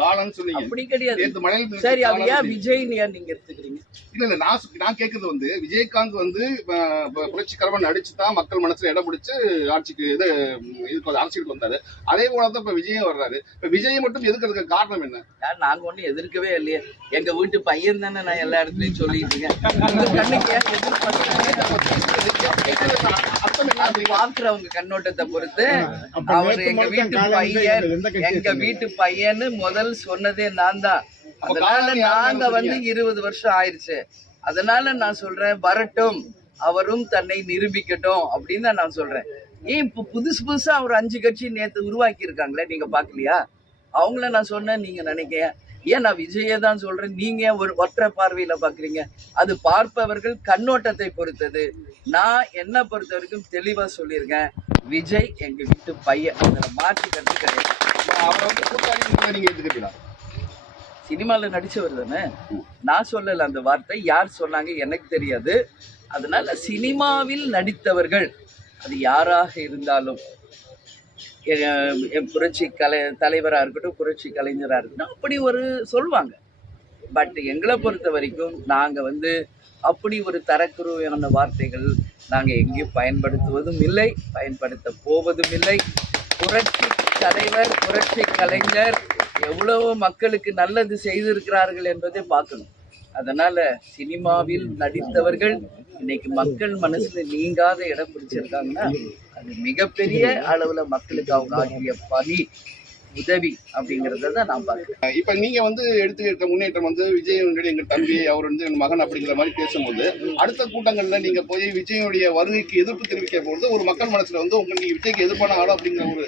காலம்னு சொன்னீங்க. அப்படி கிடையாது. நேத்து மழையில் சரி, அது ஏன் விஜய்னு ஏன் நீங்க எடுத்துக்கிறீங்க? இல்ல நான் கேட்கறது வந்து விஜயகாந்த் வந்து புரட்சிகரமா நடிச்சு தான் மக்கள் மனசுல இடம் பிடிச்சு ஆட்சிக்கு இதுக்கு அரசியலுக்கு வந்தாரு. அதே போலதான் இப்ப விஜயம் வர்றாரு. இப்ப விஜய் மட்டும் எதிர்க்கிறதுக்கு காரணம் என்ன? நாங்க ஒண்ணு எதிர்க்கவே இல்லையே. எங்க வீட்டு பையன் தானே நான் எல்லா இடத்துலயும் சொல்லிட்டு இருக்கேன். பாக்குறவங்க கண்ணோட்டத்தை பொறுத்து அவர் எங்க வீட்டு பையன்னு முதல் சொன்னதே நான் தான். அதனால நாங்க வந்து 20 வருஷம் ஆயிடுச்சு. அதனால நான் சொல்றேன், வரட்டும், அவரும் தன்னை நிரூபிக்கட்டும் அப்படின்னு தான் நான் சொல்றேன். ஏன் இப்ப புதுசா அவர் 5 கட்சி நேத்து உருவாக்கி இருக்காங்களே, நீங்க பாக்கலையா? அவங்கள நான் சொன்னேன் நீங்க நினைக்க. ஏன் நான் விஜயை தான் சொல்றேன், நீங்க ஒரு ஒற்றை பார்வையில பாக்குறீங்க? அது பார்ப்பவர்கள் கண்ணோட்டத்தை பொறுத்தது. நான் என்ன பொறுத்த வரைக்கும் தெளிவா சொல்லியிருக்கேன், விஜய் எங்க வீட்டு பையன், அதுல மாற்றிக்கிறது கிடையாது. சினிமால நடிச்சவர் தானே, நான் சொல்லல அந்த வார்த்தை. யார் சொன்னாங்க எனக்கு தெரியாது. அதனால சினிமாவில் நடித்தவர்கள் அது யாராக இருந்தாலும், புரட்சி தலைவராக இருக்கட்டும், புரட்சி கலைஞராக இருக்கட்டும், அப்படி ஒரு சொல்லுவாங்க. பட் எங்களை பொறுத்த வரைக்கும் நாங்கள் வந்து அப்படி ஒரு தரக்குறைவான வார்த்தைகள் நாங்கள் எங்கேயும் பயன்படுத்துவதும் இல்லை, பயன்படுத்த போவதும் இல்லை. புரட்சி தலைவர், புரட்சி கலைஞர் எவ்வளவோ மக்களுக்கு நல்லது செய்திருக்கிறார்கள் என்பதை பார்க்கணும். அதனால சினிமாவில் நடித்தவர்கள் இன்னைக்கு மக்கள் மனசுல நீங்காத இடம் பிடிச்சிருக்காங்கன்னா அது மிகப்பெரிய அளவுல மக்களுக்கு அவங்க ஆகிய பணி உதவி அப்படிங்கறத நான் பார்க்கிறேன். இப்ப நீங்க வந்து எடுத்துக்கிட்ட முன்னேற்றம் வந்து விஜய் எங்க தம்பி, அவர் வந்து என் மகன் அப்படிங்கிற மாதிரி பேசும்போது, அடுத்த கூட்டங்கள்ல நீங்க போய் விஜயுடைய வருகைக்கு எதிர்ப்பு தெரிவிக்க போது ஒரு மக்கள் மனசுல வந்து நீங்க விஜய்க்கு எதிர்ப்பான ஆளோ அப்படிங்கிற ஒரு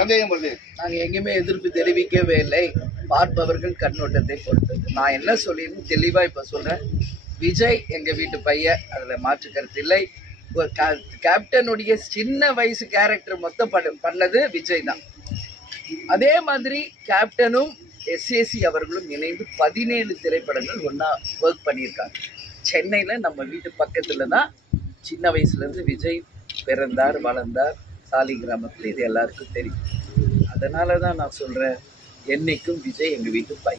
சந்தேகம் வருது. நாங்க எங்கேயுமே எதிர்ப்பு தெரிவிக்கவே இல்லை. பார்ப்பவர்கள் கண்ணோட்டத்தை பொறுத்தது. நான் என்ன சொல்லிருந்தேன் தெளிவா இப்ப சொல்றேன், விஜய் எங்க வீட்டு பையன், அதுல மாற்று கருத்து இல்லை. கேப்டனுடைய சின்ன வயசு கேரக்டர் மொத்தம் பண்ணது விஜய் தான். அதே மாதிரி கேப்டனும் எஸ்ஏசி அவர்களும் இணைந்து 17 திரைப்படங்கள் ஒன்னா ஒர்க் பண்ணியிருக்காங்க. சென்னையில நம்ம வீட்டு பக்கத்துல தான் சின்ன வயசுல இருந்து விஜய் பிறந்தார், வளர்ந்தார், சாலி கிராமத்துல. இது எல்லாருக்கும் தெரியும். அதனாலதான் நான் சொல்றேன், என்னைக்கும் விஜய் எங்க வீட்டு பையன்.